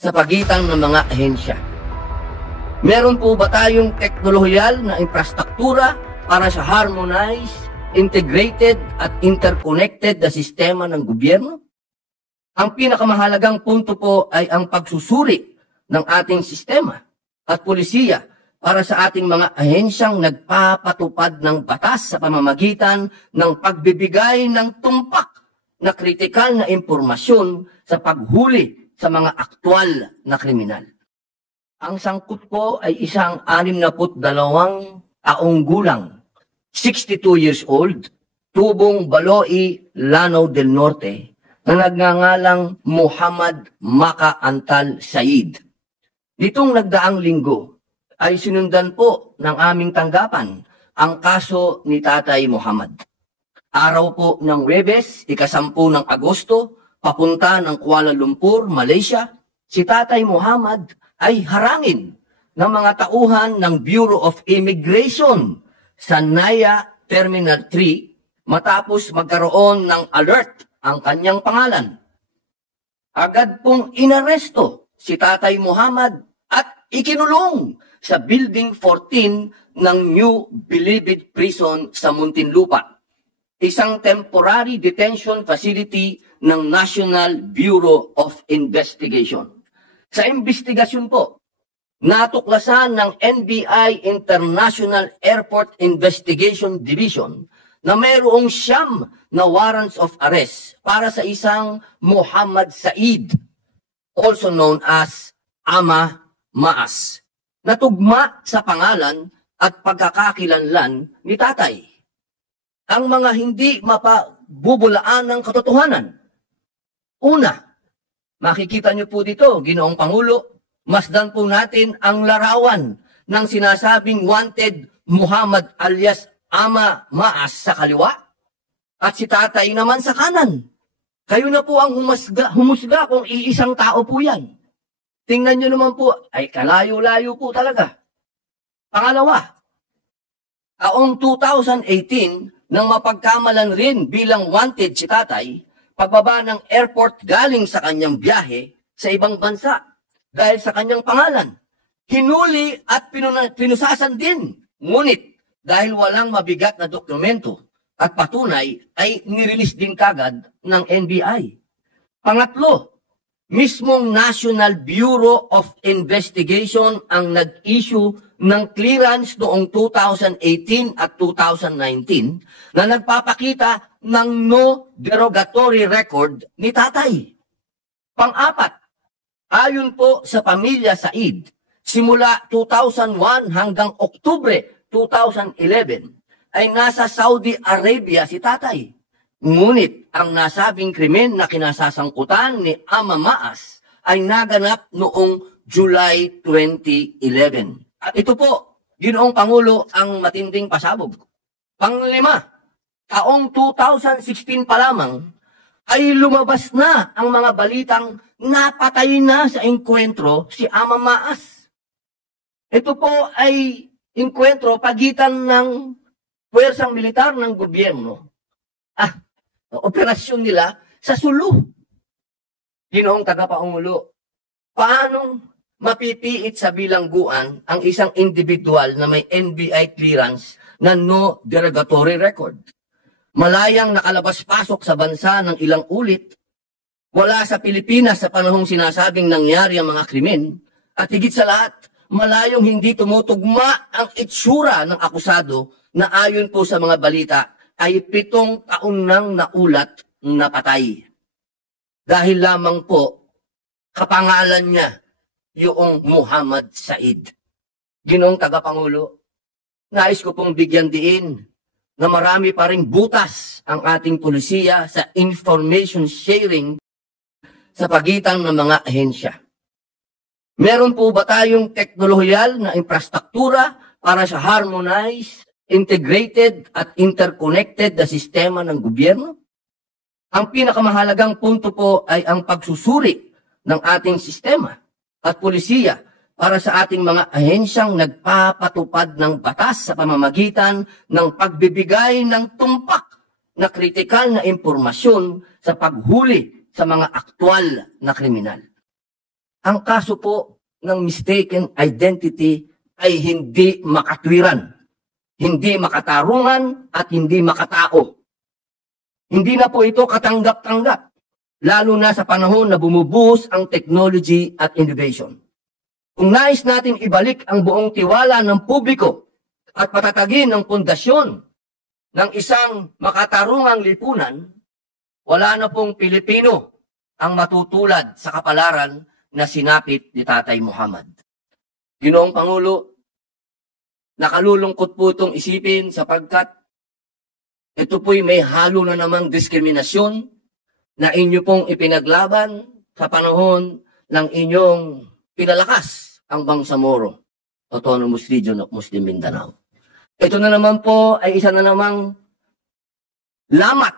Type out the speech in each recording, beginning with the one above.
sa pagitan ng mga ahensya. Meron po ba tayong teknolohiyal na infrastruktura para sa harmonized, integrated at interconnected na sistema ng gobyerno? Ang pinakamahalagang punto po ay ang pagsusuri ng ating sistema at pulisiya para sa ating mga ahensyang nagpapatupad ng batas sa pamamagitan ng pagbibigay ng tumpak na kritikal na impormasyon sa paghuli sa mga aktwal na kriminal. Ang sangkot po ay isang 62 taong gulang, 62 years old, tubong Baloi, Lanao del Norte, na nagngangalang Muhammad Maka Antal Said. Nitong nagdaang linggo ay sinundan po ng aming tanggapan ang kaso ni Tatay Muhammad. Araw po ng Huwebes, 10 ng Agosto, papunta ng Kuala Lumpur, Malaysia, si Tatay Muhammad ay harangin ng mga tauhan ng Bureau of Immigration sa Naya Terminal 3 matapos magkaroon ng alert ang kanyang pangalan. Agad pong inaresto si Tatay Muhammad at ikinulong sa Building 14 ng New Bilibid Prison sa Muntinlupa, isang temporary detention facility ng National Bureau of Investigation. Sa investigasyon po, natuklasan ng NBI International Airport Investigation Division na mayroong 9 na warrants of arrest para sa isang Muhammad Said, also known as Ama Maas, na tugma sa pangalan at pagkakakilanlan ni Tatay. Ang mga hindi mapabubulaan ng katotohanan. Una, makikita niyo po dito, Ginoong Pangulo, masdan po natin ang larawan ng sinasabing wanted Muhammad alias Ama Maas sa kaliwa at si Tatay naman sa kanan. Kayo na po ang humusga kung iisang tao po yan. Tingnan niyo naman po, ay kalayo-layo po talaga. Pangalawa, taong 2018, nang mapagkamalan rin bilang wanted si Tatay, pagbaba ng airport galing sa kanyang biyahe sa ibang bansa dahil sa kanyang pangalan. Hinuli at pinusasan din. Ngunit dahil walang mabigat na dokumento at patunay ay nirelease din kagad ng NBI. Pangatlo, mismong National Bureau of Investigation ang nag-issue ng clearance noong 2018 at 2019 na nagpapakita ng no derogatory record ni Tatay. Pang-apat, ayon po sa pamilya Said, simula 2001 hanggang Oktubre 2011 ay nasa Saudi Arabia si Tatay. Ngunit ang nasabing krimen na kinasasangkutan ni Ama Maas ay naganap noong July 2011. At ito po, Ginoong Pangulo, ang matinding pasabog. Panglima, taong 2016 pa lamang ay lumabas na ang mga balitang napatay na sa engkwentro si Ama Maas. Ito po ay engkwentro pagitan ng puwersang militar ng gobyerno. Operasyon nila sa Sulu. Ginoong Tagapangulo, paanong mapipiit sa bilangguan ang isang individual na may NBI clearance na no derogatory record? Malayang nakalabas-pasok sa bansa ng ilang ulit, wala sa Pilipinas sa panahong sinasabing nangyari ang mga krimen, at higit sa lahat, malayong hindi tumutugma ang itsura ng akusado na ayon po sa mga balita ay 7 taon nang naulat na patay. Dahil lamang po, kapangalan niya yung Muhammad Said. Ginoong Tagapangulo, nais ko pong bigyan diin na marami pa ring butas ang ating pulisiya sa information sharing sa pagitan ng mga ahensya. Meron po ba tayong teknolohiyal na infrastruktura para sa harmonized, integrated at interconnected na sistema ng gobyerno? Ang pinakamahalagang punto po ay ang pagsusuri ng ating sistema at pulisiya para sa ating mga ahensyang nagpapatupad ng batas sa pamamagitan ng pagbibigay ng tumpak na kritikal na impormasyon sa paghuli sa mga aktwal na kriminal. Ang kaso po ng mistaken identity ay hindi makatwiran, hindi makatarungan, at hindi makatao. Hindi na po ito katanggap-tanggap, lalo na sa panahon na bumubuhos ang technology at innovation. Kung nais natin ibalik ang buong tiwala ng publiko at patatagin ang pundasyon ng isang makatarungang lipunan, wala na pong Pilipino ang matutulad sa kapalaran na sinapit ni Tatay Muhammad. Ginoong Pangulo, nakalulungkot po itong isipin sapagkat ito po'y may halo na namang diskriminasyon na inyo pong ipinaglaban sa panahon ng inyong pinalakas ang Bangsamoro Autonomous Region of Muslim Mindanao. Ito na naman po ay isa na namang lamat.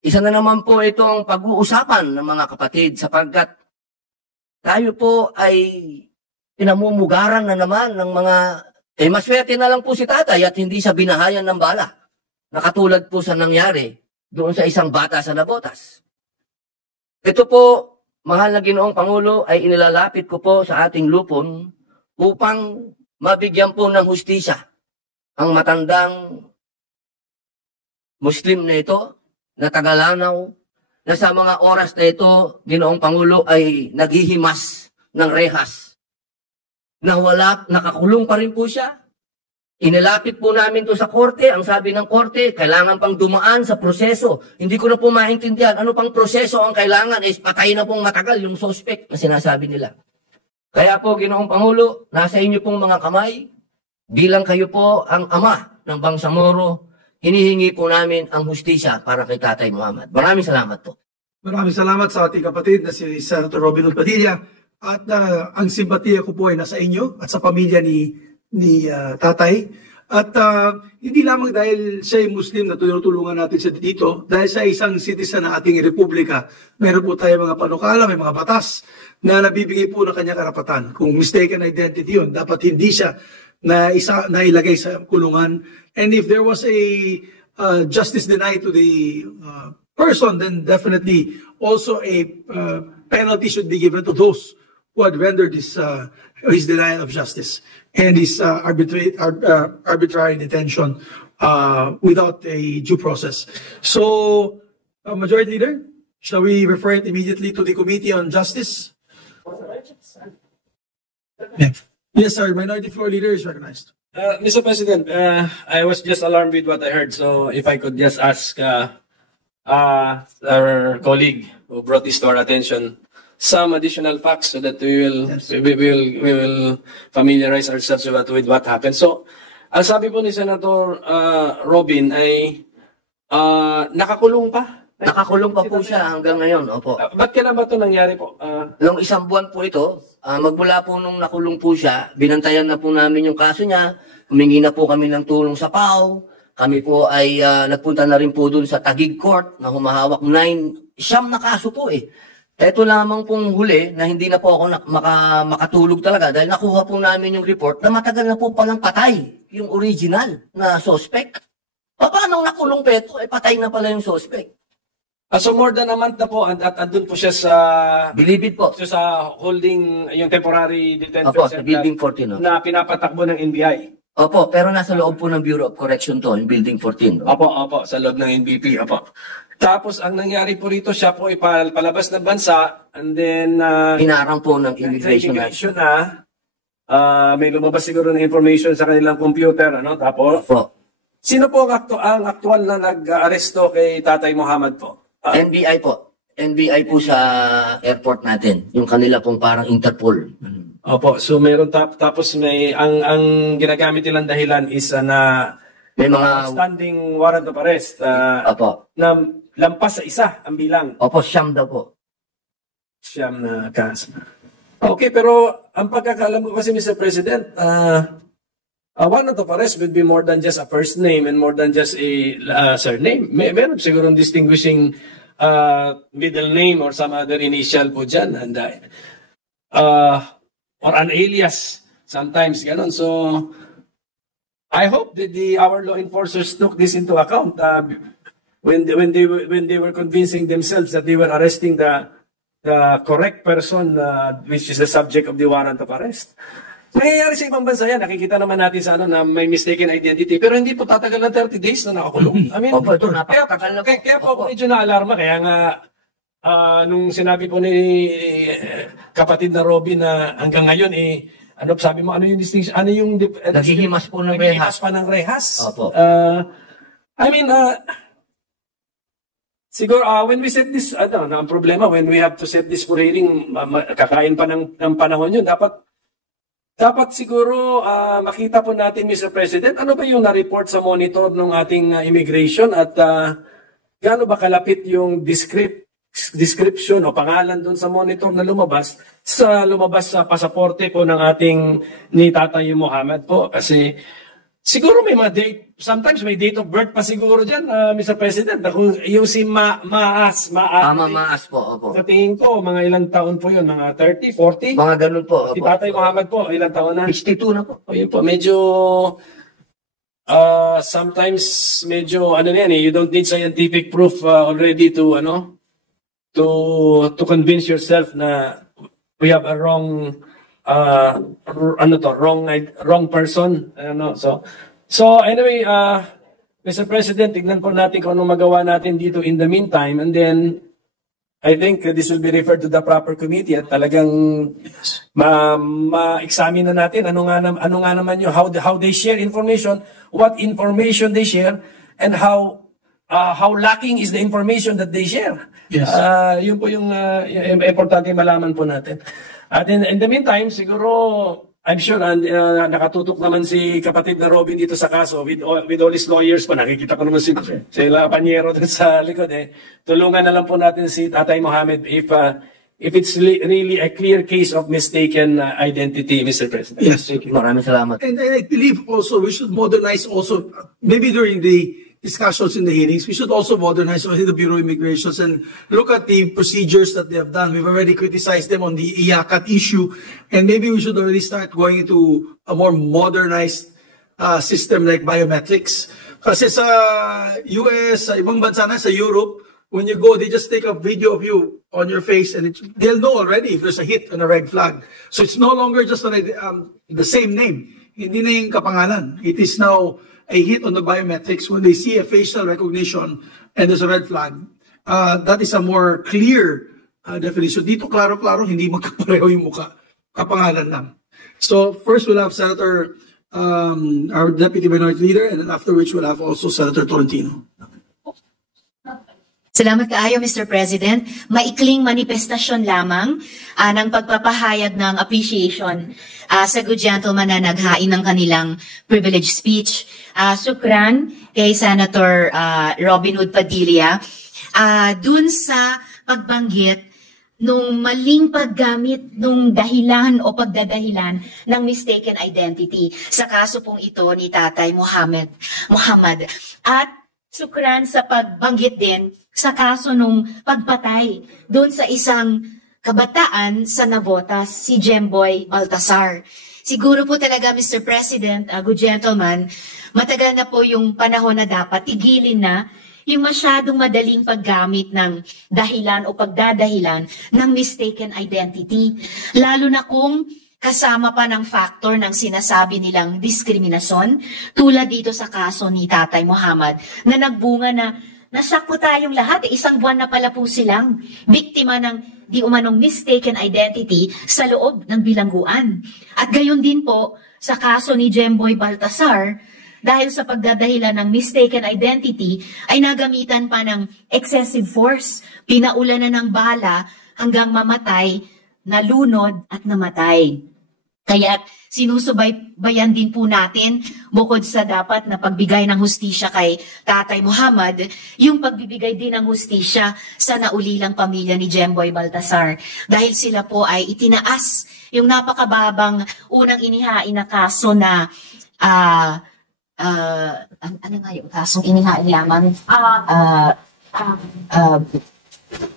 Isa na naman po itong pag-uusapan ng mga kapatid sapagkat tayo po ay pinamumugaran na naman ng mga, maswerte na lang po si tatay at hindi siya binahayan ng bala. Nakatulad po sa nangyari doon sa isang bata sa Nabotas. Ito po, mahal na Ginoong Pangulo, ay inilalapit ko po sa ating lupon upang mabigyan po ng hustisya ang matandang Muslim na ito, na Tagalanaw, na sa mga oras na ito, Ginoong Pangulo, ay naghihimas ng rehas. Na wala, nakakulong pa rin po siya. Inilapit po namin to sa korte. Ang sabi ng korte, kailangan pang dumaan sa proseso. Hindi ko na po maintindihan. Ano pang proseso ang kailangan? Is patay na pong matagal yung suspect na sinasabi nila. Kaya po, Ginoong Pangulo, nasa inyo pong mga kamay, bilang kayo po ang ama ng Bangsamoro, hinihingi po namin ang hustisya para kay Tatay Muhammad. Maraming salamat po. Maraming salamat sa ating kapatid na si Senator Robin Hood Padilla. At ang simpatiya ko po ay nasa inyo at sa pamilya ni Tatay. At hindi lamang dahil siya ay Muslim na tinutulungan natin siya dito, dahil siya isang citizen ng ating republika, meron po tayo mga panukala, may mga batas na nabibigay po ng kanyang karapatan. Kung mistaken identity yun, dapat hindi siya na ilagay sa kulungan. And if there was a justice denied to the person, then definitely also a penalty should be given to those who had rendered his denial of justice and his arbitrary detention without a due process. So, Majority Leader, shall we refer it immediately to the Committee on Justice? Yeah. Yes, sir. Minority Floor Leader is recognized. Mr. President, I was just alarmed with what I heard. So if I could just ask our colleague who brought this to our attention some additional facts so that we will familiarize ourselves with what happened. So, ang sabi po ni Senator Robin ay nakakulong pa. Nakakulong pa po siya hanggang ngayon. Opo. Ba't kailan ba ito nangyari po? Noong isang buwan po ito, magmula po nung nakulong po siya, binantayan na po namin yung kaso niya, humingi na po kami ng tulong sa PAO, kami po ay nagpunta na rin po dun sa Taguig Court na humahawak 9 na kaso po eh. Ito lamang pong huli na hindi na po ako makatulog talaga dahil nakuha po namin yung report na matagal na po palang patay yung original na suspect. Paano nakulong pa ito? Patay na pala yung suspect. So more than a month na po at andun po siya sa Bilibid po. So sa holding yung temporary detention Opo, sa center Building 14. na pinapatakbo ng NBI. Opo, pero nasa loob po ng Bureau of Correction to, yung Building 14. Opo, sa loob ng NBP, opo. Tapos ang nangyari po rito, siya po ipalabas ng bansa and then Hinarang po ng immigration na may lumabas siguro ng information sa kanilang computer, ano? Tapos sino po ang aktual na nag-aresto kay Tatay Muhammad po? NBI po. NBI po sa airport natin. Yung kanila pong parang Interpol. Opo, so meron tapos may ang ginagamit nilang dahilan is na may mga standing warrant of arrest opo. Na lampas sa isa ang bilang. Opo, siyam daw po. Siyam na kaso. Okay, pero ang pagkakalam ko kasi, Mr. President, a warrant of arrest would be more than just a first name and more than just a surname. Meron siguro distinguishing middle name or some other initial po dyan. And, or an alias sometimes, ganon. So, I hope that our law enforcers took this into account when they were convincing themselves that they were arresting the the correct person which is the subject of the warrant of arrest. Nangyayari sa ibang bansa yan. Nakikita naman natin sa na may mistaken identity. Pero hindi po tatagal ng 30 days na nakakulong. I mean, Opo, ito napakatagal na po. kaya po ako medyo na-alarma. Kaya nga, nung sinabi po ni kapatid na Robin na hanggang ngayon, sabi mo, ano yung distinction? Ano yung... Naghihimas po ng Naghihimas rehas. pa ng rehas. Opo. I mean, siguro, when we set this, ang problema, when we have to set this for hearing, kakain pa ng panahon yun, dapat siguro makita po natin, Mr. President, ano ba yung na-report sa monitor ng ating immigration at gaano ba kalapit yung description o pangalan doon sa monitor na lumabas sa pasaporte po ng ating ni Tatay Mohammed po. Kasi siguro may mga date, sometimes may date of birth pa siguro dyan, Mr. President. Kung yung si Maas. Maas po, opo. Sa tingin ko, mga ilang taon po yun, mga 30, 40? Mga ganun po, Si opo. Tatay Mohammed po, ilang taon na? 62 na po. O yun po, medyo, sometimes, medyo, you don't need scientific proof already to, to convince yourself na we have a wrong, wrong person. So anyway, Mr. President, tignan po natin kung anong magawa natin dito in the meantime, and then I think this will be referred to the proper committee at talagang ma-examine na natin ano nga naman yung how they share information, what information they share, and how lacking is the information that they share. Yes. Yun po yung importante malaman po natin. At in the meantime, siguro, I'm sure nakatutok naman si kapatid na Robin dito sa kaso with all his lawyers po. Nakikita ko naman sila Panyero dun sa likod. Tulungan na lang po natin si Tatay Mohammed if it's really a clear case of mistaken identity, Mr. President. Yes, thank you. Maraming salamat. And I believe also we should modernize also, maybe during the discussions in the hearings, we should also modernize the Bureau of Immigrations and look at the procedures that they have done. We've already criticized them on the IACAT issue, and maybe we should already start going into a more modernized system like biometrics. Kasi sa US, sa ibang bansa na, sa Europe, when you go, they just take a video of you on your face, and they'll know already if there's a hit and a red flag. So it's no longer just the same name. Hindi na yung kapangalan. It is now a hit on the biometrics when they see a facial recognition and there's a red flag. That is a more clear definition. Dito klaro-klaro, hindi magkapareho yung mukha. Kapangalan lang. So first we'll have Senator, our Deputy Minority Leader, and then after which we'll have also Senator Tolentino. Salamat kaayo, Mr. President. Maikling manifestasyon lamang ng pagpapahayag ng appreciation sa good gentleman na naghain ng kanilang privilege speech. Sukran kay Senator Robin Hood Padilla dun sa pagbanggit nung maling paggamit nung dahilan o pagdadahilan ng mistaken identity sa kaso pong ito ni Tatay Mohammed. At sukran sa pagbanggit din sa kaso nung pagpatay doon sa isang kabataan sa Navotas, si Jemboy Baltasar. Siguro po talaga, Mr. President, good gentleman, matagal na po yung panahon na dapat tigilin na yung masyadong madaling paggamit ng dahilan o pagdadahilan ng mistaken identity. Lalo na kung kasama pa ng factor ng sinasabi nilang diskriminasyon, tulad dito sa kaso ni Tatay Mohammed, na nagbunga na nasakpo tayong lahat, isang buwan na pala po silang biktima ng di umanong mistaken identity sa loob ng bilangguan. At gayon din po sa kaso ni Jemboy Baltasar, dahil sa pagdadahilan ng mistaken identity, ay nagamitan pa ng excessive force, pinaulanan ng bala hanggang mamatay, nalunod at namatay. Kaya sinusubaybayan din po natin, bukod sa dapat na pagbigay ng hustisya kay Tatay Mohammed, yung pagbibigay din ng hustisya sa naulilang pamilya ni Jemboy Baltasar. Dahil sila po ay itinaas yung napakababang unang inihain na kaso na, ano nga yung kasong inihain lamang?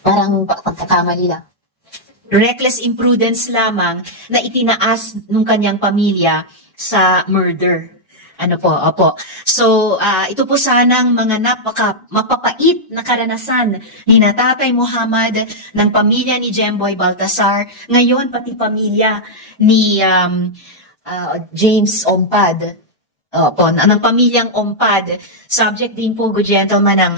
Parang pagkakamali lang. Reckless imprudence lamang na itinaas ng kanyang pamilya sa murder. Ano po, opo. So, ito po sanang mga mapapait na karanasan ni na Tatay Muhammad, ng pamilya ni Jemboy Baltasar, ngayon pati pamilya ni James Ompad. Opo, ng pamilyang Ompad. Subject din po, good gentleman, ng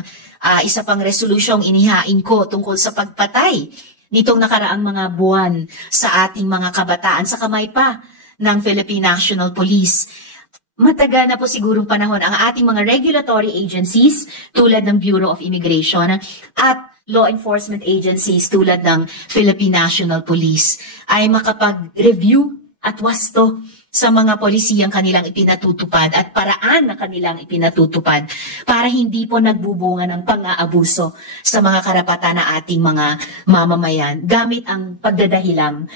isa pang resolusyong inihain ko tungkol sa pagpatay nitong nakaraang mga buwan sa ating mga kabataan sa kamay pa ng Philippine National Police. Matagal na po sigurong panahon ang ating mga regulatory agencies tulad ng Bureau of Immigration at law enforcement agencies tulad ng Philippine National Police ay makapag-review at wasto sa mga polisiyang kanilang ipinatutupad at paraan na kanilang ipinatutupad para hindi po nagbubunga ng pang-aabuso sa mga karapatan na ating mga mamamayan gamit ang pagdadahilang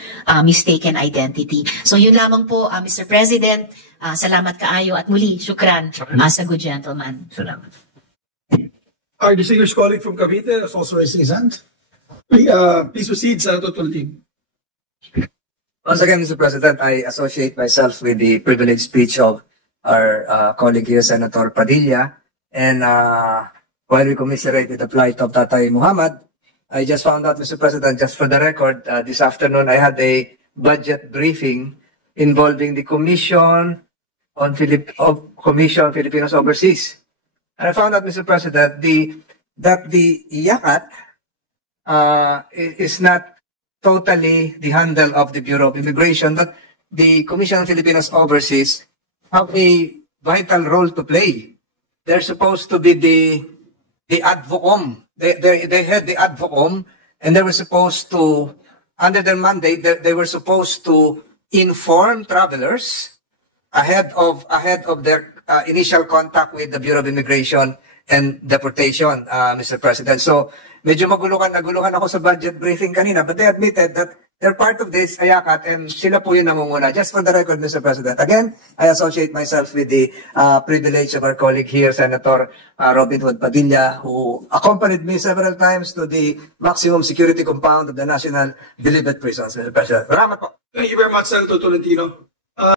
mistaken identity. So yun lamang po, Mr. President. Salamat kaayo at muli, syukran sa good gentleman. Salamat. Our distinguished colleague from Cavite is also raising his hand. Please proceed, Senator Tolentino. Once again, Mr. President, I associate myself with the privileged speech of our colleague here, Senator Padilla. And while we commiserate with the plight of Tatay Muhammad, I just found out, Mr. President, just for the record, this afternoon I had a budget briefing involving the Commission on Filipinos Overseas. And I found out, Mr. President, that the IACAT is not totally the handle of the Bureau of Immigration, but the Commission on Filipinos Overseas have a vital role to play. They're supposed to be the advocom. They had the advocom, and they were supposed to, under their mandate, they were supposed to inform travelers ahead of their initial contact with the Bureau of Immigration and Deportation, Mr. President. So, medyo naguluhan ako sa budget briefing kanina, but they admitted that they're part of this IACAT and sila po yung namumuna. Just for the record, Mr. President. Again, I associate myself with the privilege of our colleague here, Senator Robin Hood Padilla, who accompanied me several times to the maximum security compound of the National Deliberate Prisons, Mr. President. Salamat po. Thank you very much, Senator Tolentino.